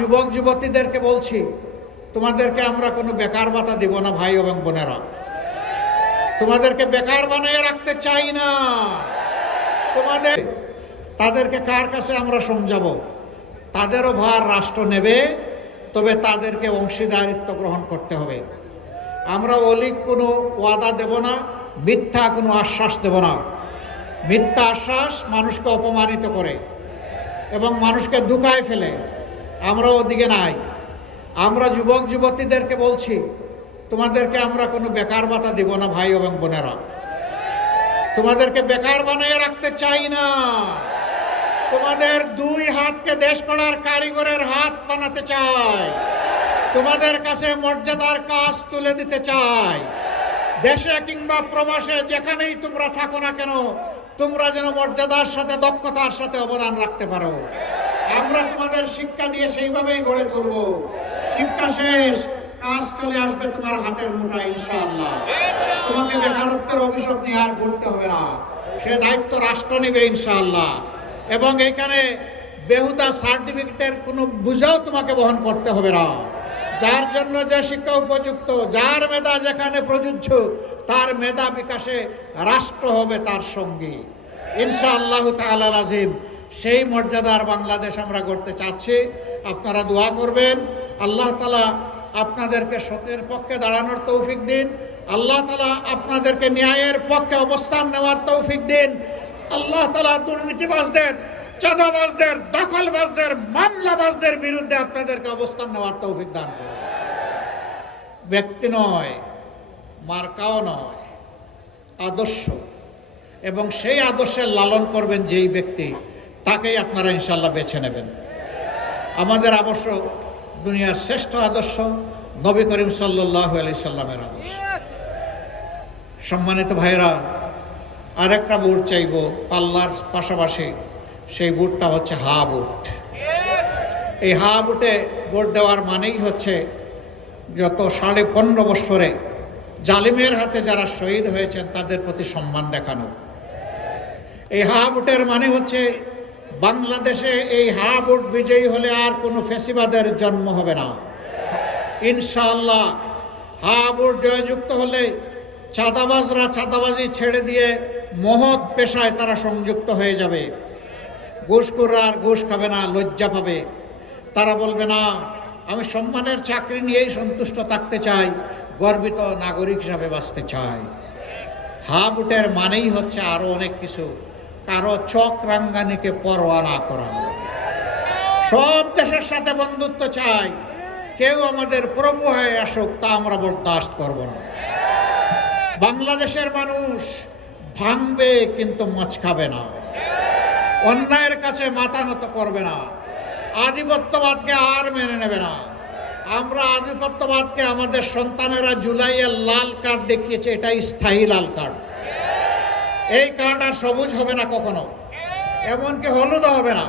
যুবক যুবতীদেরকে বলছি, তোমাদেরকে আমরা কোনো বেকার ভাতা দিব না ভাই এবং বোনেরা। তোমাদেরকে বেকার বানিয়ে রাখতে চাই না। তাদেরকে কার কাছে আমরা সমঝাবো? তাদেরও ভার রাষ্ট্র নেবে, তবে তাদেরকে অংশীদারিত্ব গ্রহণ করতে হবে। আমরা অলিক কোনো ওয়াদা দেব না, মিথ্যা কোনো আশ্বাস দেব না। মিথ্যা আশ্বাস মানুষকে অপমানিত করে এবং মানুষকে ধোঁকায় ফেলে। আমরা ওদিকে নাই। আমরা যুবক যুবতীদেরকে বলছি, তোমাদেরকে আমরা কোনো বেকার ভাতা দিব না ভাই এবং বোনেরা। তোমাদেরকে বেকার বানিয়ে রাখতে চাই না। তোমাদের দুই হাতকে দেশ গড়ার কারিগরের হাত বানাতে চাই। তোমাদের কাছে মর্যাদার কাজ তুলে দিতে চাই। দেশে কিংবা প্রবাসে যেখানেই তোমরা থাকো না কেন, তোমরা যেন মর্যাদার সাথে দক্ষতার সাথে অবদান রাখতে পারো। আমরা তোমাদের শিক্ষা দিয়ে সেইভাবেই গড়ে তুলব। শিক্ষা শেষ, কাজ চলে আসবে তোমার হাতের মুঠায় ইনশাআল্লাহ। তোমাকে বেকারত্বের অভিশাপ নিয়ে আর ঘুরতে হবে না। সে দায়িত্ব রাষ্ট্র নেবে ইনশাআল্লাহ। এবং এখানে বেহুদা সার্টিফিকেটের কোনো বোঝাও তোমাকে বহন করতে হবে না। যার জন্য যে শিক্ষা উপযুক্ত, যার মেধা যেখানে প্রযোজ্য, তার মেধা বিকাশে রাষ্ট্র হবে তার সঙ্গী ইনশাআল্লাহ তাআলা আজিম। সেই মর্যাদার বাংলাদেশ আমরা গড়তে চাচ্ছি। আপনারা দোয়া করবেন, আল্লাহ তাআলা আপনাদেরকে সত্যের পক্ষে দাঁড়ানোর তৌফিক দিন। আল্লাহ তাআলা আপনাদেরকে ন্যায়ের পক্ষে অবস্থান নেওয়ার তৌফিক দিন। আল্লাহ তাআলা দুর্নীতিবাজদের, চাঁদাবাজদের, দখলবাজদের, মামলাবাজদের বিরুদ্ধে আপনাদেরকে অবস্থান নেওয়ার তৌফিক দান করুন। ব্যক্তি নয়, মার্কাও নয়, আদর্শ। এবং সেই আদর্শের লালন করবেন যেই ব্যক্তি, তাকেই আপনারা ইনশাআল্লাহ বেছে নেবেন। আমাদের আদর্শ দুনিয়ার শ্রেষ্ঠ আদর্শ নবী করিম সাল্লাল্লাহু আলাইহি সাল্লামের আদর্শ। সম্মানিত ভাইরা, আরেকটা বুট চাইব পাল্লার পাশাপাশি। সেই বুটটা হচ্ছে হা বুট। এই হা বুটে ভোট দেওয়ার মানেই হচ্ছে গত 15.5 বছরে জালিমের হাতে যারা শহীদ হয়েছেন তাদের প্রতি সম্মান দেখানো। এই হা বুটের মানে হচ্ছে বাংলাদেশে এই হা বুট বিজয়ী হলে আর কোনো ফ্যাসিবাদের জন্ম হবে না ইনশাআল্লাহ। হা বুট জয়যুক্ত হলে চাঁদাবাজরা চাঁদাবাজি ছেড়ে দিয়ে মহৎ পেশায় তারা সংযুক্ত হয়ে যাবে। ঘুষখোররা আর ঘুষ খাবে না, লজ্জা পাবে। তারা বলবে না, আমি সম্মানের চাকরি নিয়েই সন্তুষ্ট থাকতে চাই, গর্বিত নাগরিক হিসাবে বাঁচতে চাই। হা বুটের মানেই হচ্ছে আরো অনেক কিছু। কারো চক রাঙ্গানিকে পরোয়া না করা, সব দেশের সাথে বন্ধুত্ব চাই। কেউ আমাদের প্রভু হয়ে আসুক, তা আমরা বরদাস্ত করব না। বাংলাদেশের মানুষ ভাঙবে কিন্তু মচকাবে না, অন্যায়ের কাছে মাথা নত করবে না, আধিপত্যবাদকে আর মেনে নেবে না। আমরা আধিপত্যবাদকে আমাদের সন্তানেরা জুলাইয়ের লাল কার্ড দেখিয়েছে, এটা স্থায়ী লাল কার্ড। এই কার্ড আর সবুজ হবে না কখনো, এমনকি হলুদও হবে না।